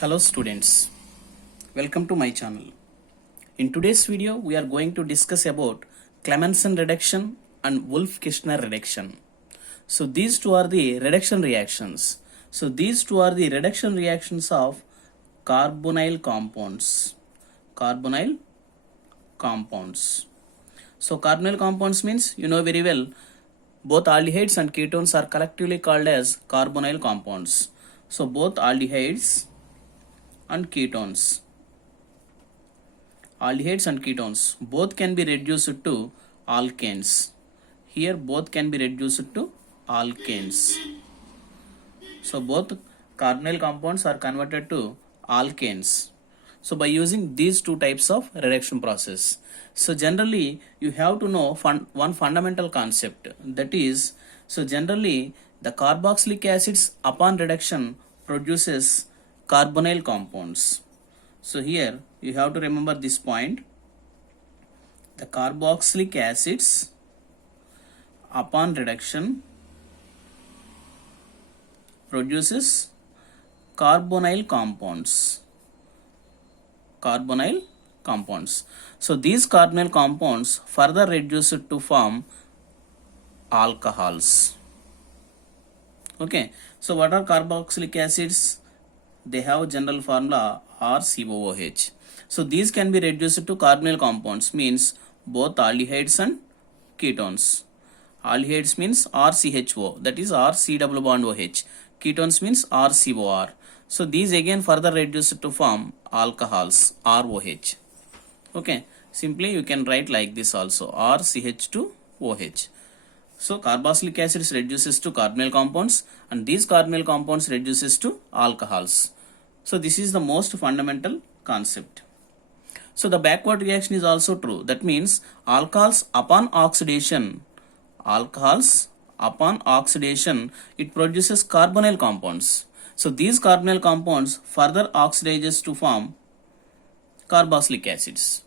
Hello students, welcome to my channel. In today's video, we are going to discuss about Clemmensen reduction and Wolff-Kishner reduction. So these two are the reduction reactions. So these two are the reduction reactions of carbonyl compounds. Carbonyl compounds. So carbonyl compounds means you know very well both aldehydes and ketones are collectively called as carbonyl compounds. So both aldehydes and ketones both can be reduced to alkanes. Here both can be reduced to alkanes. So both carbonyl compounds are converted to alkanes. So by using these two types of reduction process. So generally you have to know one fundamental concept, that is, so generally the carboxylic acids upon reduction produces carbonyl compounds. So here you have to remember this point. The carboxylic acids upon reduction produces carbonyl compounds. So these carbonyl compounds further reduced to form alcohols. Okay, so what are carboxylic acids? They have general formula RCOOH. So these can be reduced to carbonyl compounds, means both aldehydes and ketones. Aldehydes means RCHO, that is RC double bond OH. Ketones means RCOR. So these again further reduced to form alcohols, ROH. Okay, simply you can write like this also, RCH2OH. So carboxylic acids reduces to carbonyl compounds and these carbonyl compounds reduces to alcohols. So this is the most fundamental concept. So the backward reaction is also true. That means alcohols upon oxidation, it produces carbonyl compounds. So these carbonyl compounds further oxidizes to form carboxylic acids.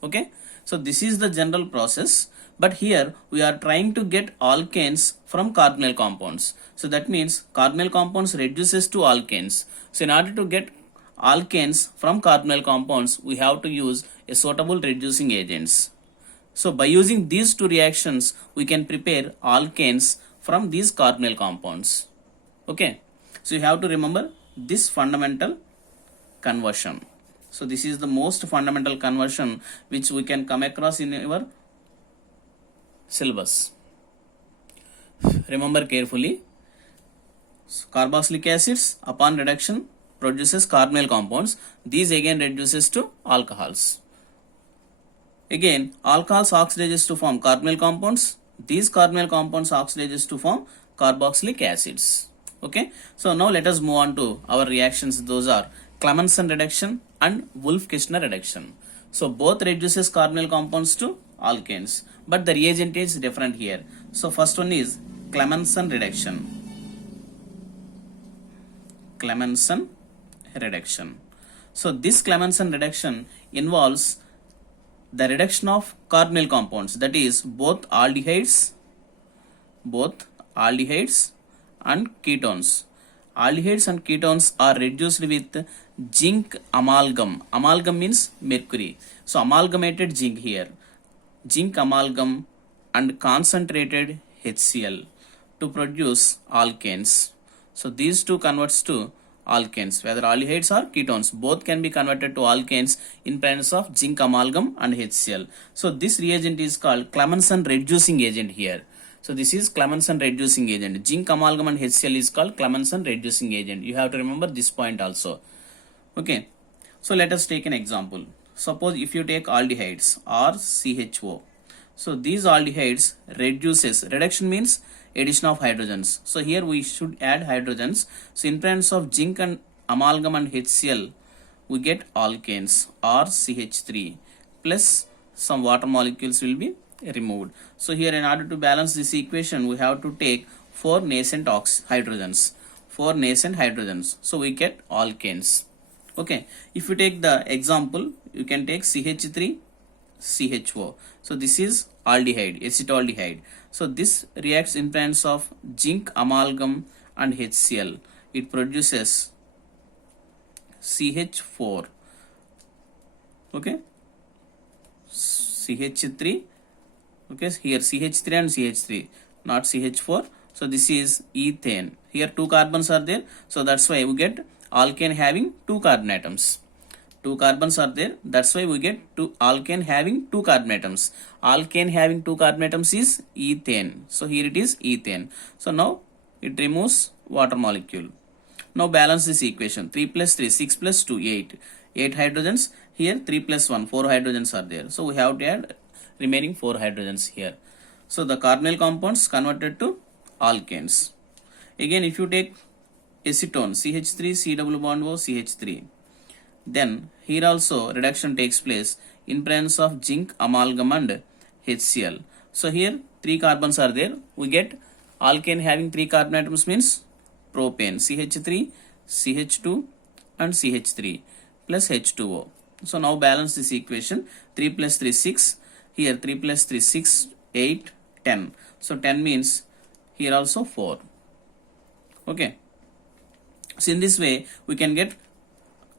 Okay, so this is the general process, but here we are trying to get alkanes from carbonyl compounds. So that means carbonyl compounds reduces to alkanes. So in order to get alkanes from carbonyl compounds, we have to use a suitable reducing agents. So by using these two reactions, we can prepare alkanes from these carbonyl compounds. Okay, so you have to remember this fundamental conversion. So this is the most fundamental conversion which we can come across in our syllabus. Remember carefully. So carboxylic acids upon reduction produces carbonyl compounds. These again reduces to alcohols. Again, alcohols oxidizes to form carbonyl compounds. These carbonyl compounds oxidizes to form carboxylic acids. Okay. So now let us move on to our reactions. Those are Clemmensen reduction and Wolff-Kishner reduction. So both reduces carbonyl compounds to alkanes, but the reagent is different here. So first one is Clemmensen reduction. So this Clemmensen reduction involves the reduction of carbonyl compounds, that is both aldehydes and ketones. Aldehydes and ketones are reduced with zinc amalgam. Amalgam means mercury. So amalgamated zinc here. Zinc amalgam and concentrated HCl to produce alkanes. So these two converts to alkanes, whether aldehydes or ketones, both can be converted to alkanes in presence of zinc amalgam and HCl. So this reagent is called Clemmensen reducing agent here. So this is Clemmensen reducing agent. Zinc amalgam and HCl is called Clemmensen reducing agent. You have to remember this point also. Okay. So let us take an example. Suppose if you take aldehydes or CHO. So these aldehydes reduction means addition of hydrogens. So here we should add hydrogens. So in presence of zinc and amalgam and HCl, we get alkanes or CH3 plus some water molecules will be removed. So here in order to balance this equation, we have to take 4 nascent hydrogens. So we get alkanes. Okay, if you take the example, you can take CH3 CHO. So this is aldehyde, acetaldehyde. So this reacts in presence of zinc amalgam and HCl. It produces CH4. Okay, CH3. Okay, here CH3 and CH3, not CH4. So this is ethane. Here two carbons are there, so that's why we get alkane having two carbon atoms. Two carbons are there, that's why we get two alkane having two carbon atoms. Alkane having two carbon atoms is ethane. So here it is ethane. So now it removes water molecule. Now balance this equation. 3 plus 3, 6 plus 2, 8. 8 hydrogens. Here 3 plus 1, 4 hydrogens are there. So we have to add remaining 4 hydrogens here. So the carbonyl compounds converted to alkanes. Again, if you take acetone, CH3, C double bond O, CH3. Then here also reduction takes place in presence of zinc amalgam and HCl. So here 3 carbons are there. We get alkane having 3 carbon atoms means propane, CH3, CH2 and CH3 plus H2O. So now balance this equation. 3 plus 3, 6. Here 3 plus 3, 6, 8, 10. So 10 means here also 4. Okay. So in this way we can get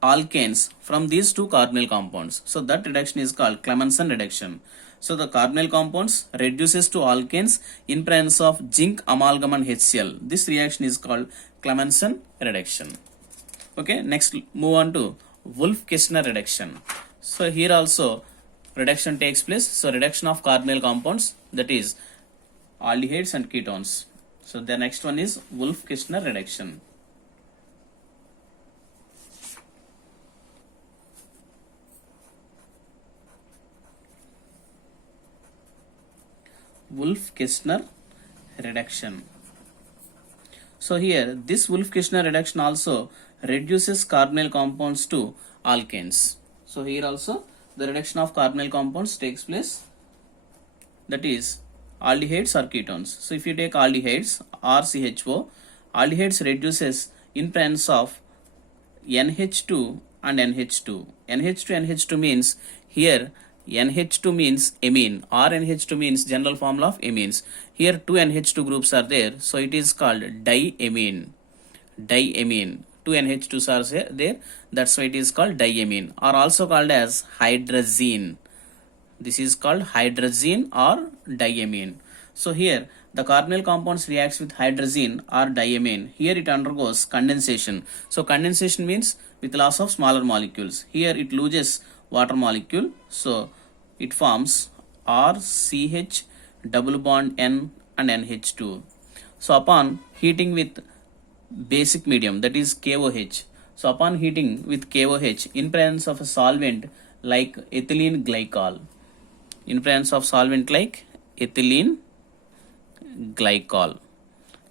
alkanes from these two carbonyl compounds. So that reduction is called Clemmensen reduction. So the carbonyl compounds reduces to alkanes in presence of zinc amalgam and HCl. This reaction is called Clemmensen reduction. Okay, next move on to Wolff-Kishner reduction. So here also reduction takes place. So reduction of carbonyl compounds, that is aldehydes and ketones. So the next one is Wolff-Kishner reduction. Wolff-Kishner reduction. So here this Wolff-Kishner reduction also reduces carbonyl compounds to alkanes. So here also the reduction of carbonyl compounds takes place, that is aldehydes or ketones. So if you take aldehydes or CHO, aldehydes reduces in presence of NH2 and NH2. NH2 means here NH2 means amine or NH2 means general formula of amines. Here two NH2 groups are there, so it is called diamine. Diamine. Two NH2s are there, that's why it is called diamine, or also called as hydrazine. This is called hydrazine or diamine. So here the carbonyl compounds reacts with hydrazine or diamine. Here it undergoes condensation. So condensation means with loss of smaller molecules. Here it loses water molecule, so it forms RCH double bond N and NH2. So upon heating with basic medium, that is KOH. So upon heating with KOH in presence of a solvent like ethylene glycol, in presence of solvent like ethylene glycol,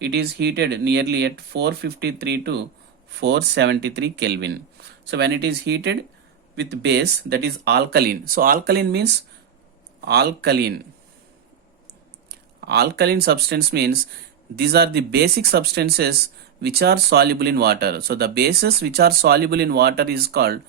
it is heated nearly at 453 to 473 Kelvin. So when it is heated with base, that is alkaline. So alkaline means alkaline substance means these are the basic substances which are soluble in water. So the bases which are soluble in water is called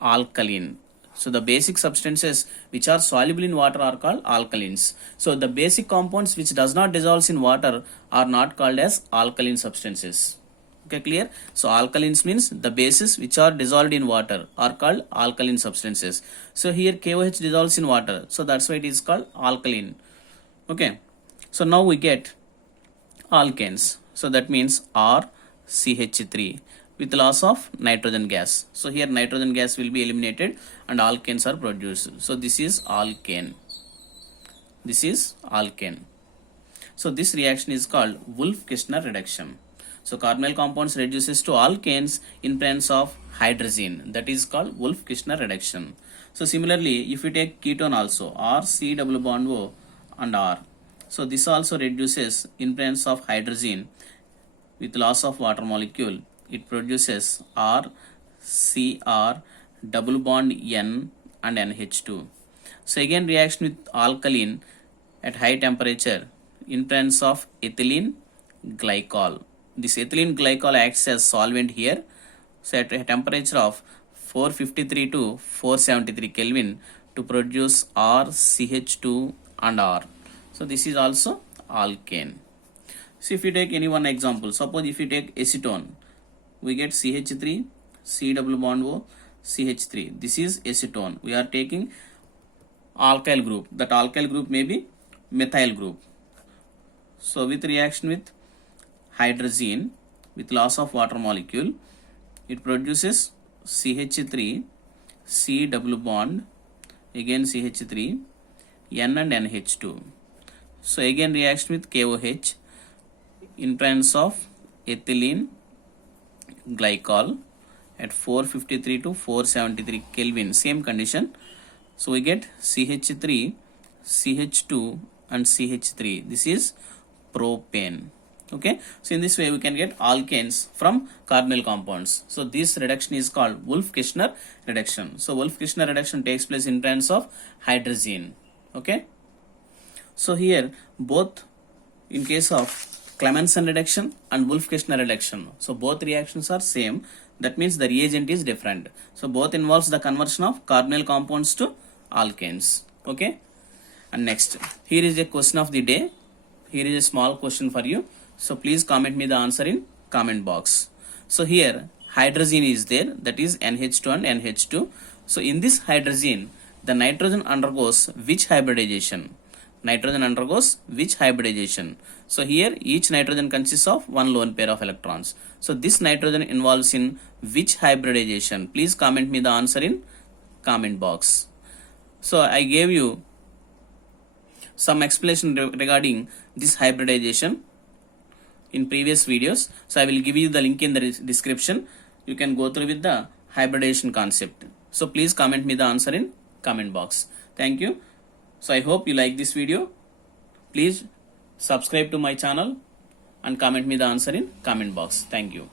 alkaline. So the basic substances which are soluble in water are called alkalines. So the basic compounds which does not dissolve in water are not called as alkaline substances. Okay, clear? So alkalines means the bases which are dissolved in water are called alkaline substances. So here KOH dissolves in water, so that's why it is called alkaline. Okay, so now we get alkanes. So that means RCH3 with loss of nitrogen gas. So here nitrogen gas will be eliminated and alkanes are produced. So this is alkane. This is alkane. So this reaction is called Wolff-Kishner reduction. So carbonyl compounds reduces to alkanes in presence of hydrazine. That is called Wolff-Kishner reduction. So similarly, if you take ketone also, RC double bond O and R. So this also reduces in presence of hydrazine with loss of water molecule. It produces RCr double bond N and NH2. So again reaction with alkaline at high temperature in presence of ethylene glycol. This ethylene glycol acts as solvent here. So at a temperature of 453 to 473 Kelvin to produce RCH2 and R. So this is also alkane. So if you take any one example, suppose if you take acetone. we get CH3, C double bond O, CH3. This is acetone. We are taking alkyl group. That alkyl group may be methyl group. So with reaction with hydrazine, with loss of water molecule, it produces CH3, C double bond, again CH3, N and NH2. So again reaction with KOH in presence of ethylene glycol at 453 to 473 Kelvin, same condition. So we get CH3, CH2 and CH3. This is propane. Okay, so in this way we can get alkanes from carbonyl compounds. So this reduction is called Wolff-Kishner reduction. So Wolff-Kishner reduction takes place in presence of hydrazine. Okay, so here both in case of Clemmensen reduction and Wolff-Kishner reduction, so both reactions are same. That means the reagent is different. So both involves the conversion of carbonyl compounds to alkanes. Okay, and next, here is a question of the day. Here is a small question for you. So please comment me the answer in comment box. So here hydrazine is there, that is NH2 and NH2. So in this hydrazine, the nitrogen undergoes which hybridization? Nitrogen undergoes which hybridization? So here each nitrogen consists of one lone pair of electrons. So this nitrogen involves in which hybridization? Please comment me the answer in comment box. So I gave you some explanation regarding this hybridization in previous videos. So I will give you the link in the description. You can go through with the hybridization concept. So please comment me the answer in comment box. Thank you. So I hope you like this video. Please subscribe to my channel and comment me the answer in comment box. Thank you.